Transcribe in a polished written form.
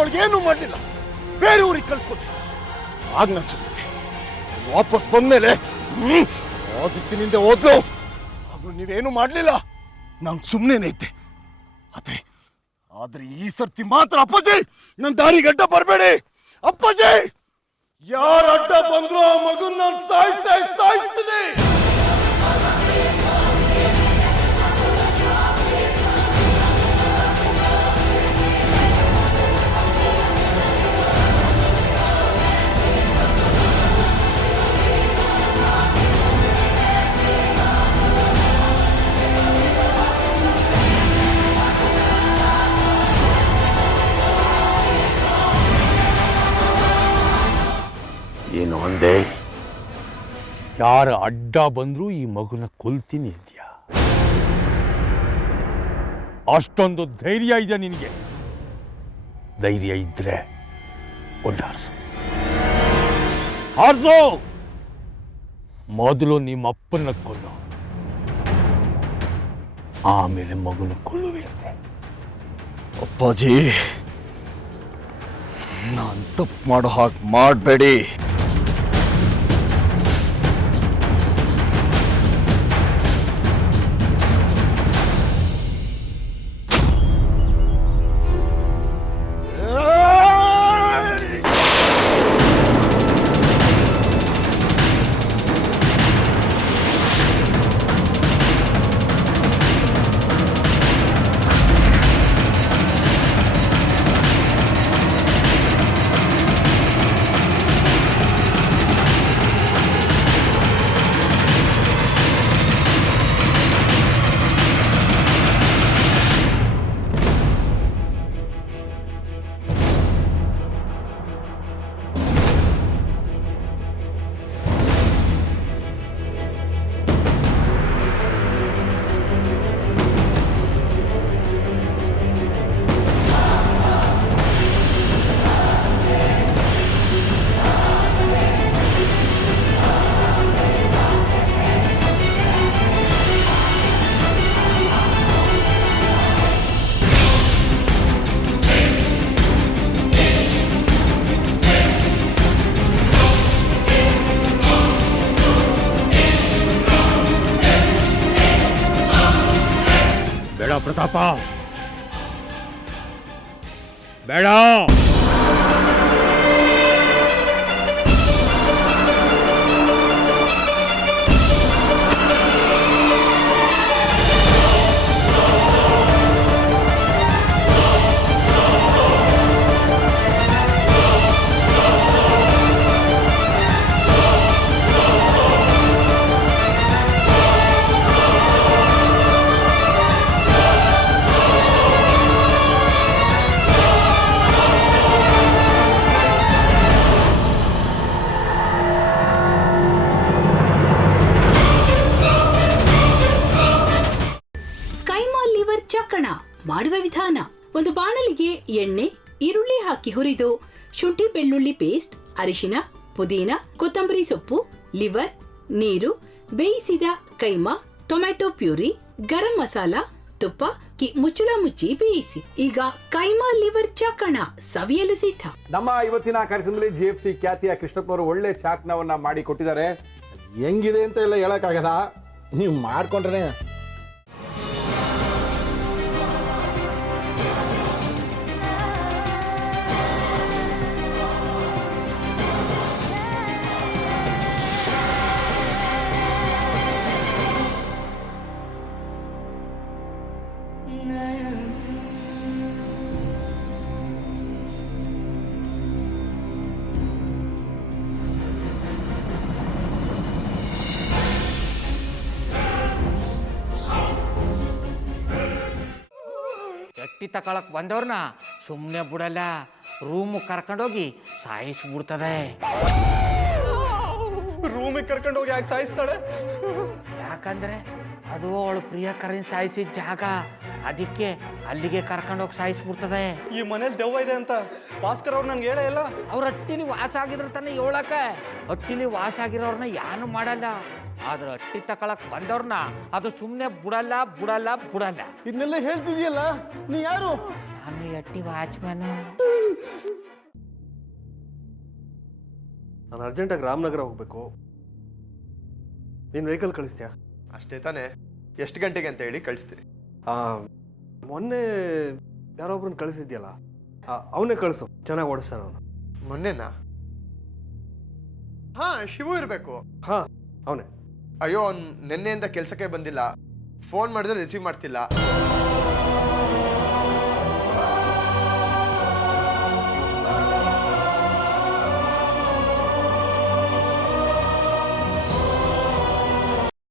ಒಳಗೇನು ಮಾಡಲಿಲ್ಲ, ಬೇರೆ ಊರಿಗೆ ಕಳ್ಸ್ಕೊಟ್ಟೆ. ಆಗ ನಾನು ಸುಮ್ಮನೆ ವಾಪಸ್ ಬಂದ್ಮೇಲೆ ಆದಿತ್ಯನಿಂದ ಹೋದ್ಲು. ಆದ್ರೂ ನೀವೇನು ಮಾಡಲಿಲ್ಲ, ನಾನು ಸುಮ್ಮನೆ ಇದ್ದೆ. ಆದ್ರೆ ಈ ಸರ್ತಿ ಮಾತ್ರ ಅಪ್ಪಾಜಿ ನನ್ನ ದಾರಿಗೆ ಅಡ್ಡ ಬರಬೇಡಿ. ಅಪ್ಪಾಜಿ, ಯಾರ ಅಡ್ಡ ಬಂದ್ರು ಆ ಮಗುನ್ ನಾನು ಸಾಯಿಸ್ತೀನಿ. ಏನು ಅಂದೆ? ಯಾರ ಅಡ್ಡ ಬಂದರೂ ಈ ಮಗುನ ಕೊಲ್ತೀನಿ ಅಂದ್ಯಾ? ಅಷ್ಟೊಂದು ಧೈರ್ಯ ಇದೆ ನಿನಗೆ? ಧೈರ್ಯ ಇದ್ರೆ ಹಾರಿಸು. ಮೊದಲು ನಿಮ್ಮ ಅಪ್ಪನ ಕೊಲ್ಲು, ಆಮೇಲೆ ಮಗುನ ಕೊಲ್ಲುವೆ ಅಂತೆ. ಅಪ್ಪಾಜಿ, ನಾನು ತಪ್ಪು ಮಾಡೋ ಹಾಗೆ ಮಾಡಬೇಡಿ. ಪ್ರತಾಪ, ಬೇಡ. ಮಾಡುವ ವಿಧಾನ: ಒಂದು ಬಾಣಲಿಗೆ ಎಣ್ಣೆ, ಈರುಳ್ಳಿ ಹಾಕಿ ಹುರಿದು ಶುಂಠಿ ಬೆಳ್ಳುಳ್ಳಿ ಪೇಸ್ಟ್, ಅರಿಶಿನ, ಪುದೀನ, ಕೊತ್ತಂಬರಿ ಸೊಪ್ಪು, ಲಿವರ್, ನೀರು, ಬೇಯಿಸಿದ ಕೈಮಾ, ಟೊಮ್ಯಾಟೊ ಪ್ಯೂರಿ, ಗರಂ ಮಸಾಲ, ತುಪ್ಪ ಮುಚ್ಚಳ ಮುಚ್ಚಿ ಬೇಯಿಸಿ. ಈಗ ಕೈಮಾ ಲಿವರ್ ಚಾಕಣ ಸವಿಯಲು ಸಿದ್ಧ. ನಮ್ಮ ಇವತ್ತಿನ ಕಾರ್ಯಕ್ರಮದಲ್ಲಿ GFC ಖ್ಯಾತಿಯ ಕೃಷ್ಣಪ್ಪನವರು ಒಳ್ಳೆ ಚಾಕ್ನವನ್ನ ಮಾಡಿ ಕೊಟ್ಟಿದ್ದಾರೆ. ಹೆಂಗಿದೆ ಅಂತ ಎಲ್ಲ ಹೇಳಕ್ಕಾಗಲ್ಲ, ನೀವು ಮಾಡ್ಕೊಂಡ್ರೆ. ಎಟ್ಟಿ ತಕೊಳಕ್ ಬಂದವ್ರನ್ನ ಸುಮ್ಮನೆ ಬಿಡಲ್ಲ, ರೂಮ್ ಕರ್ಕೊಂಡೋಗಿ ಸಾಯಿಸ್ಬಿಡ್ತದೆ. ರೂಮಿಗೆ ಕರ್ಕೊಂಡೋಗಿ ಯಾಕೆ ಸಾಯಿಸ್ತಾಳೆ? ಯಾಕಂದ್ರೆ ಅದು ಅವಳು ಪ್ರಿಯಕರನ್ ಸಾಯಿಸಿದ ಜಾಗ, ಅದಕ್ಕೆ ಅಲ್ಲಿಗೆ ಕರ್ಕೊಂಡೋಗಿ ಸಾಯಿಸ್ಬಿಡ್ತದೆ. ಈ ಮನೇಲಿ ದೆವ್ವ ಇದೆ ಅಂತ ಭಾಸ್ಕರ್ ಅವ್ರು ನನ್ಗೆ ಹೇಳೇ ಇಲ್ಲ. ಅವ್ರ ಹಟ್ಟಿಲಿ ವಾಸ ಆಗಿದ್ರ ತಾನೆ ಹೇಳಕ. ಹಟ್ಟಿಲಿ ವಾಸ ಆಗಿರೋರ್ನ ಯಾನು ಮಾಡಲ್ಲ, ಆದ್ರೆ ಹಟ್ಟಿ ತಕೊಳಕ್ ಬಂದವ್ರನ್ನ ಅದು ಸುಮ್ಮನೆ ಬಿಡಲ್ಲ ಬಿಡಲ್ಲ ಬಿಡಲ್ಲ. ಇದನ್ನೆಲ್ಲ ಹೇಳ್ತಿದ್ಯಲ್ಲ, ನೀ ಯಾರು? ನಾನು ಹಟ್ಟಿ ವಾಚ್ಮ್ಯಾನು. ನಾನು ಅರ್ಜೆಂಟಾಗಿ ರಾಮನಗರ ಹೋಗಬೇಕು. ನೀನು ವೆಹಿಕಲ್ ಕಳಿಸ್ತೀಯಾ? ಅಷ್ಟೇ ತಾನೇ? ಎಷ್ಟು ಗಂಟೆಗೆ ಅಂತ ಹೇಳಿ ಕಳಿಸ್ತೀನಿ. ಮೊನ್ನೆ ಯಾರೊಬ್ರನ್ನ ಕಳಿಸಿದ್ಯಲ್ಲ, ಅವನೇ ಕಳಿಸು, ಚೆನ್ನಾಗಿ ಓಡಿಸ್ತಾನೆ ಅವನು. ಮೊನ್ನೆನಾ? ಹಾ, ಶಿವು ಇರಬೇಕು. ಹಾಂ, ಅವನೇ. ಅಯ್ಯೋ, ಅವ್ನು ನಿನ್ನೆಯಿಂದ ಕೆಲಸಕ್ಕೆ ಬಂದಿಲ್ಲ. ಫೋನ್ ಮಾಡಿದ್ರೆ ರಿಸೀವ್ ಮಾಡ್ತಿಲ್ಲ.